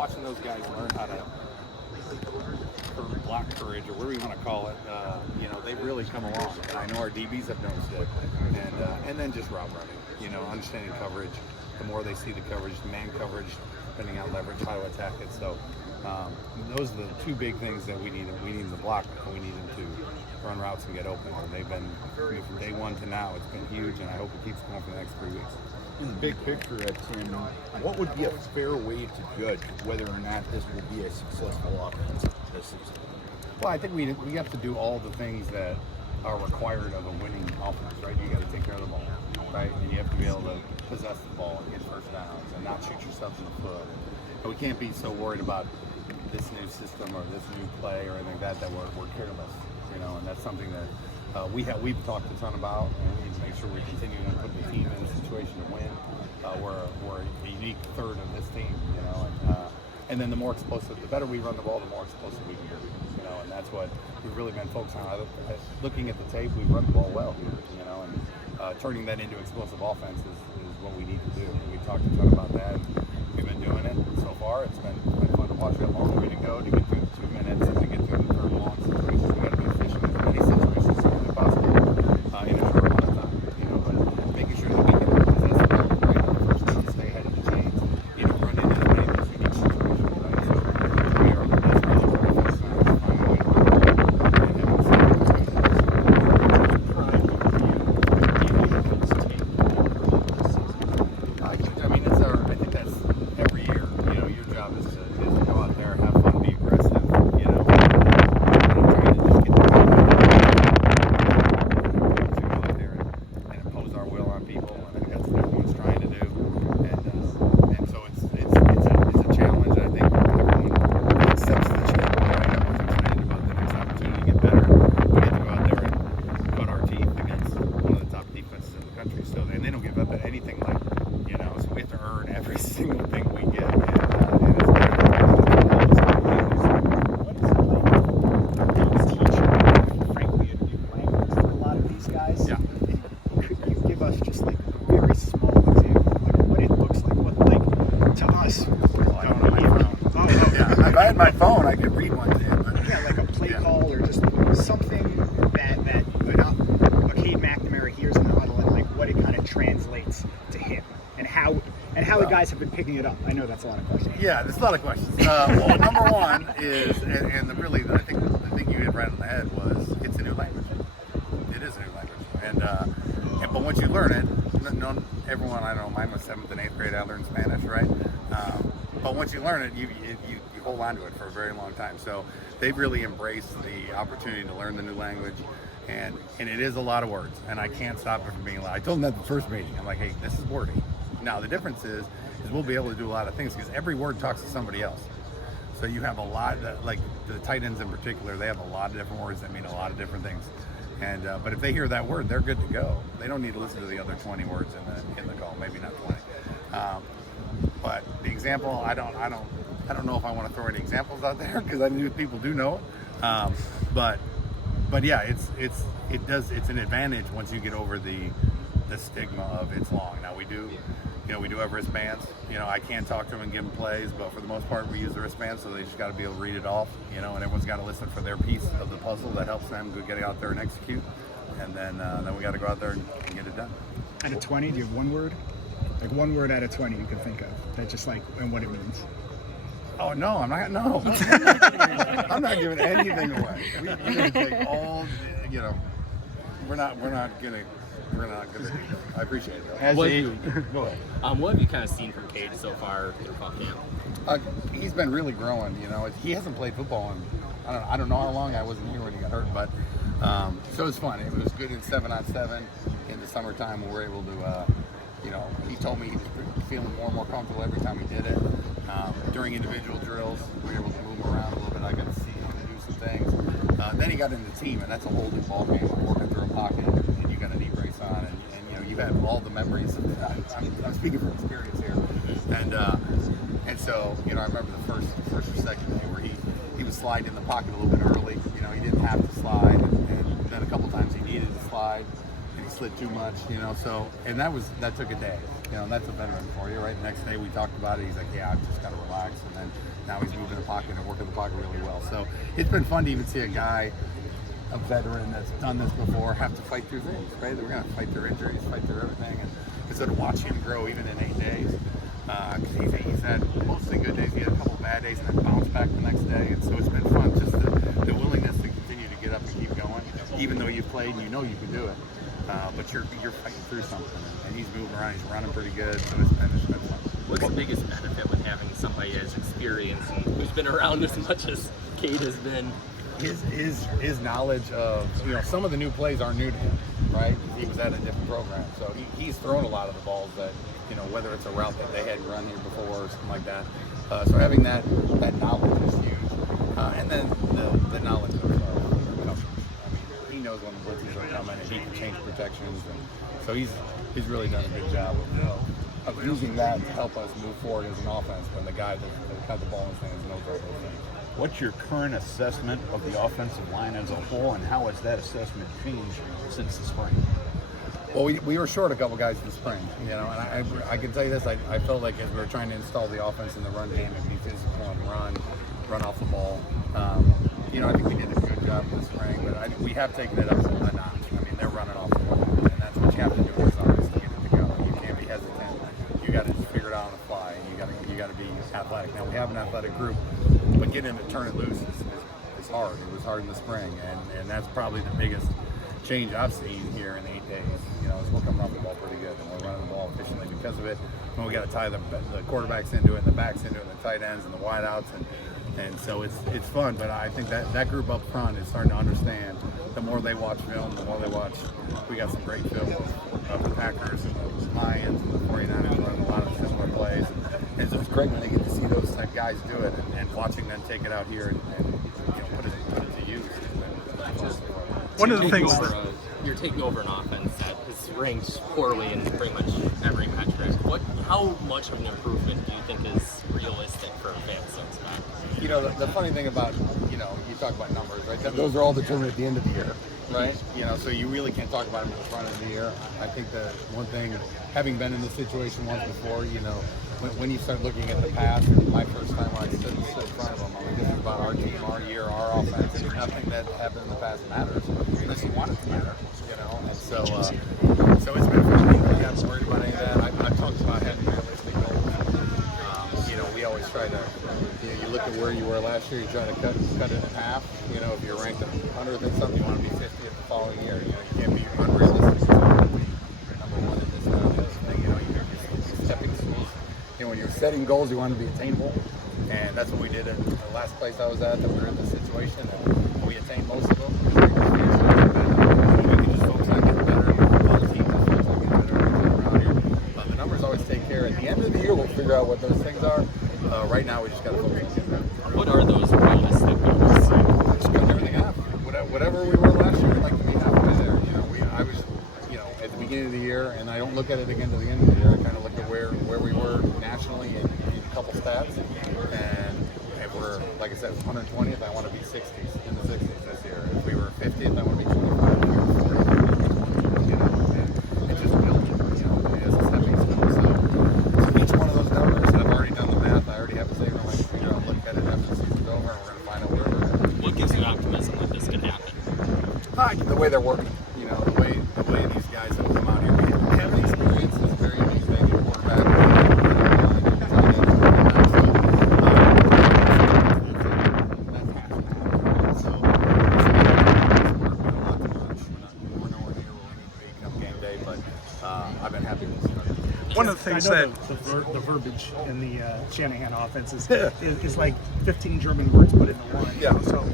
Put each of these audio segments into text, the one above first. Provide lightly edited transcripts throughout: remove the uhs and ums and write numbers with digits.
watching those guys learn how to block courage, or whatever you want to call it, they've really come along. And I know our DBs have noticed it. And then just route running, understanding coverage. The more they see the coverage, man coverage, depending on leverage, how to attack it. So those are the two big things that we need. We need them to block, and we need them to run routes and get open. And they've been, from day one to now, it's been huge, and I hope it keeps going for the next 3 weeks. In the big picture, Tim, what would be a fair way to judge whether or not this will be a successful offense this season? Well, I think we have to do all the things that are required of a winning offense, right? You got to take care of the ball, right? And you have to be able to possess the ball and get first downs and not shoot yourself in the foot. But we can't be so worried about this new system or this new play or anything like that we're careless, and that's something that we've talked a ton about, and we need to make sure we're continuing to put the team in a situation to win. We're a unique third of this team, and then the more explosive, the better we run the ball, the more explosive we can be, and that's what we've really been focused on. Looking at the tape, we run the ball well here, and turning that into explosive offense is what we need to do. And we've talked a ton about that. We've been doing it so far. It's been fun to watch how long we can go to get through the 2 minutes and to get through the third long situations. We got to be efficient in as many situations as possible in a short amount of time. But making sure that we can possess the ball right on the first down, stay ahead of the chains, run into as many of those unique situations. Right? So that's really what we're focused on, is finding a way to run the ball and having the same I think that's every year. Your job is to go out there, have fun, be aggressive. Trying to just get the to go out there and impose our will on people, and I think that's what everyone's trying to do. And so it's a challenge. I think everyone accepts the challenge. Right? Everyone's excited about the next opportunity to get better. We get to go out there and cut our teeth against one of the top defenses in the country. So and they don't give up at anything like. So we have to earn every single thing we get, and it's very What is it like teaching, frankly, a new language for a lot of these guys? Yeah. And could you give us just like a very small example of like what it looks like? What like to us? I don't know my phone. Yeah, if I had my phone, I could read one to you. But Yeah, like a play call or just something that McCade McNamara hears in the huddle and like what it kind of translates to him. And how the guys have been picking it up. I know that's a lot of questions. Yeah, there's a lot of questions. Well, number one is, and really, I think the thing you hit right on the head was, it's a new language. It is a new language, but once you learn it, everyone I know, mine was 7th and 8th grade. I learned Spanish, right? But once you learn it, you hold on to it for a very long time. So they've really embraced the opportunity to learn the new language. And it is a lot of words, and I can't stop it from being loud. I told them that the first meeting. I'm like, hey, this is wordy. Now, the difference is we'll be able to do a lot of things because every word talks to somebody else. So you have a lot, like the tight ends in particular, they have a lot of different words that mean a lot of different things. And but if they hear that word, they're good to go. They don't need to listen to the other 20 words in the call, maybe not 20. But the example, I don't know if I want to throw any examples out there because I knew people do know it. But yeah, it's an advantage once you get over the stigma of it's long. Now we do have wristbands. I can talk to them and give them plays, but for the most part we use the wristbands, so they just got to be able to read it off. And everyone's got to listen for their piece of the puzzle that helps them go get out there and execute. And then we got to go out there and get it done. Out of 20, do you have one word? Like one word out of 20 you can think of that just like and what it means. Oh no, I'm not. No, I'm not giving anything away. We're gonna take all. We're not gonna do that. I appreciate it. Go ahead. What have you kind of seen from Cade so far through fall camp? He's been really growing. He hasn't played football in I don't know how long. I wasn't here when he got hurt, but so it's fun. It was good in 7-on-7 in the summertime. We were able to. He told me he was feeling more and more comfortable every time he did it. During individual drills, we were able to move him around a little bit. I got to see him do some things. Then he got into the team, and that's a whole new ball game. Working through a pocket, and you got a knee brace on, and you have all the memories. I'm speaking from experience here, and so I remember the first or second day where he was sliding in the pocket a little bit early. He didn't have to slide, and then a couple times he needed to slide. And slid too much, so, and that took a day, and that's a veteran for you, right? The next day we talked about it, he's like, yeah, I've just got to relax, and then now he's moving the pocket and working the pocket really well. So it's been fun to even see a guy, a veteran that's done this before, have to fight through things, right? We're going to fight through injuries, fight through everything, and instead of watch him grow even in 8 days, because he's had mostly good days, he had a couple bad days, and then bounce back the next day, and so it's been fun, just the willingness to continue to get up and keep going, even though you've played and you know you can do it, but you're fighting through something, and he's moving around, he's running pretty good, so it's been fun. What's the biggest benefit with having somebody as experienced and who's been around as much as Cade has been? His knowledge of, some of the new plays aren't new to him, right? He was at a different program, so he's thrown a lot of the balls that, whether it's a route that they hadn't run here before or something like that. So having that knowledge is huge, and then the knowledge of coverage. He knows when the blitzes are coming, and he can change protections, and so he's really done a good job of using that to help us move forward as an offense when the guy that got the ball in his hands knows all those things. What's your current assessment of the offensive line as a whole, and how has that assessment changed since the spring? Well, we were short a couple guys in the spring, and I can tell you this, I felt like as we were trying to install the offense in the run game and be physical and run off the ball, I think we did a good job in the spring, but we have taken it up a notch. They're running off the ball, and that's what you have to do as offense to get it to go. You can't be hesitant. You got to just figure it out on the fly, and you got to be athletic. Now, we have an athletic group, but getting him to turn it loose is hard. It was hard in the spring, and that's probably the biggest change I've seen here in 8 days. Is we're coming off the ball pretty good, and we're running the ball efficiently because of it. And we got to tie the quarterbacks into it, and the backs into it, and the tight ends, and the wideouts, and so it's fun. But I think that group up front is starting to understand. The more they watch film, the more they watch. We got some great film of the Packers and the Lions and the 49ers running a lot of similar plays, and so it's great when they get to see those type guys do it, and watching them take it out here and put it to use. One of the things you're taking over an offense that is ranked poorly in pretty much every metric. How much of an improvement do you think is realistic for a fan sense back? The funny thing about, you talk about numbers, right? Those are all determined at the end of the year, right? So you really can't talk about them at the front of the year. I think the one thing, having been in this situation once before, when you start looking at the past, my first time when I stood in front of them, I'm like, this is about our team, our year, our offense, and nothing that happened in the past matters, unless you want it to matter, and so it's been fun. I'm not worried about any of that. I've talked about having realistic goals. We always try to, you look at where you were last year, you try to cut it in half. If you're ranked 100th and something, you want to be 50th the following year. You can't be unrealistic. You want to be number one in this thing. You're stepping stools. When you're setting goals, you want to be attainable, and that's what we did in the last place I was at. That we were in this situation, and we attained most of them. We can just focus on getting better. All the teams just focus on getting better around here. The numbers always take care. At the end of the year, we'll figure out what those things are. Right now, we just got to focus on getting better. What are those realistic goals? Just cut everything half. Whatever we were last year, we'd like to be halfway there. I was, at the beginning of the year, and I don't look at it again to the end of the year. I kind of look at where we were nationally in a couple stats, and if we're, like I said, 120th, I want to be 60s in the 60s this year. If we were 50th, I want to be 25. If we were 40th, and just build it, as a stepping stone. So each one of those numbers, I've already done the math. I already have it saved on my computer. I'll look at it after the season's over, and we're going to find out where we're at. What gives you optimism that this can happen? The way they're working, the way these guys have come out here. We have the experience. It's very unique thing. Your quarterback, I've been happy with this. One of the things that the verbiage in the Shanahan offense is like 15 German words put into one. Yeah. So,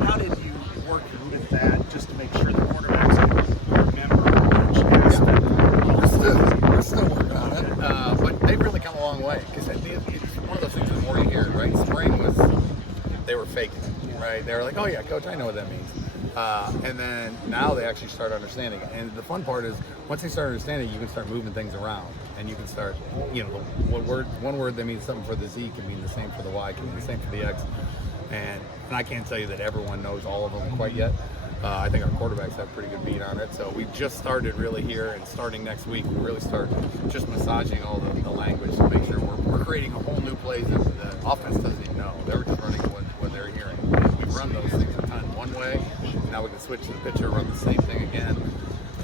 how did you work with that just to make sure the quarterbacks remember We're still working on it, but they've really come a long way because it's one of those things the more you hear it, right? Spring was, they were faking it, right? They were like, oh yeah, coach, I know what that means. And then now they actually start understanding it. And the fun part is once they start understanding it, you can start moving things around and you can start, one word that means something for the Z can mean the same for the Y, can mean the same for the X. And I can't tell you that everyone knows all of them quite yet, I think our quarterbacks have a pretty good beat on it. So we just started really here, and starting next week, we really start just massaging all the language to make sure we're creating a whole new plays that the offense doesn't even know. They're just running what they're hearing. We've run those things a ton one way. Now we can switch to the pitcher, run the same thing again,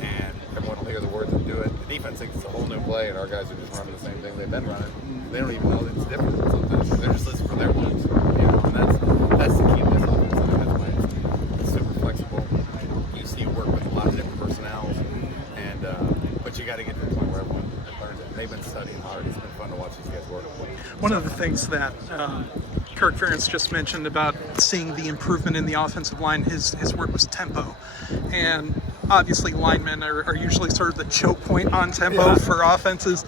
and everyone will hear the words and do it. The defense thinks it's a whole new play, and our guys are just running the same thing they've been running. They don't even know that it's different sometimes. They're just listening for their words, and that's the key to this offense. That's why it's super flexible. You see, you work with a lot of different personnels, but you got to get to the point where everyone learns it. They've been studying hard. It's been fun to watch these guys work. One of the things that Kirk Ferentz just mentioned about seeing the improvement in the offensive line, his work was tempo. And obviously linemen are usually sort of the choke point on tempo for offenses.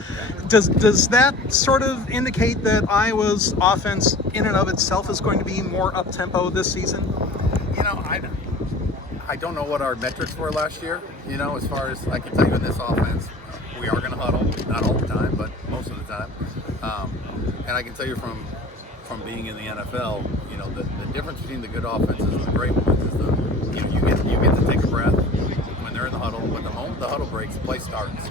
Does that sort of indicate that Iowa's offense in and of itself is going to be more up-tempo this season? I don't know what our metrics were last year, as far as I can tell you in this offense, we are going to huddle, not all the time, but most of the time. And I can tell you from being in the NFL, the difference between the good offenses and the great ones is you get to take a breath when they're in the huddle. But the moment the huddle breaks, the play starts.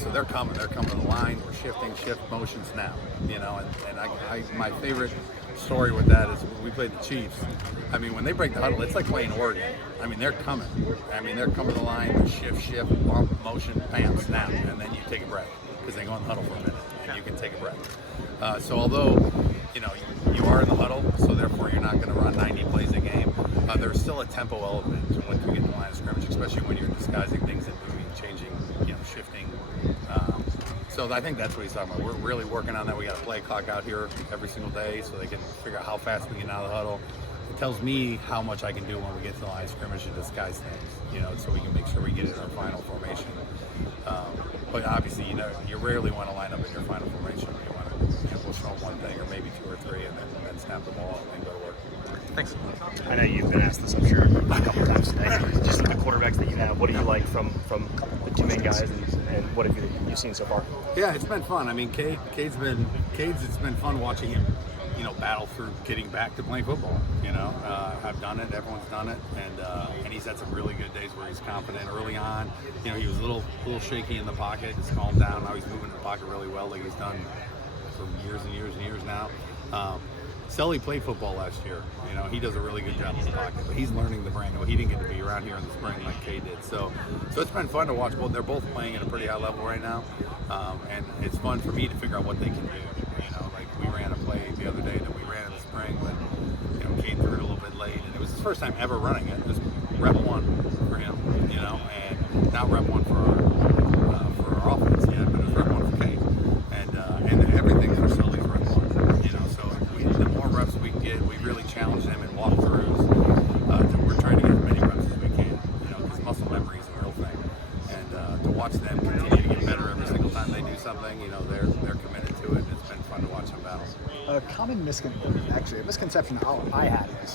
So they're coming to the line. We're shift motions now. And my favorite story with that is when we played the Chiefs. I mean, when they break the huddle, it's like playing Oregon. I mean, they're coming. They're coming to the line, shift, bump, motion, bam, snap, and then you take a breath because they go in the huddle for a minute and you can take a breath. So although you are in the huddle, so therefore you're not going to run 90 plays a game, there's still a tempo element when you get to the line of scrimmage, especially when you're disguising things and moving, changing, shifting. So I think that's what he's talking about. We're really working on that. We got a play clock out here every single day so they can figure out how fast we get out of the huddle. It tells me how much I can do when we get to the line of scrimmage to disguise things, so we can make sure we get in our final formation. But obviously, you rarely want to line up in your final formation. You want to we'll show them one thing or maybe two or three and then snap the ball and go to work. Thanks. I know you've been asked this, I'm sure, a couple times today. Just the quarterbacks that you have, what do you like from the two main guys, and what have you seen so far? Yeah, it's been fun. I mean, Cade's it's been fun watching him, battle through getting back to playing football. I've done it, everyone's done it, and he's had some really good days where he's confident early on. He was a little shaky in the pocket, just calmed down. Now he's moving in the pocket really well, like he's done for years and years and years now. Sully played football last year. He does a really good job in the pocket, but he's learning the brand. He didn't get to be around here in the spring like Kay did. So it's been fun to watch both. They're both playing at a pretty high level right now, and it's fun for me to figure out what they can do. Like we ran a play the other day that we ran in the spring, but Kay threw it a little bit late, and it was his first time ever running it. It was rep one for him, and not rep one for our offense yet, but it was rep one for Kay, and everything for Sully's rep one. So the more reps we can get, we really challenge them in walkthroughs. We're trying to get as many reps as we can, because muscle memory is a real thing, and to watch them continue to get better every single time they do something, they're committed to it. And it's been fun to watch them battle. A common misconception I had is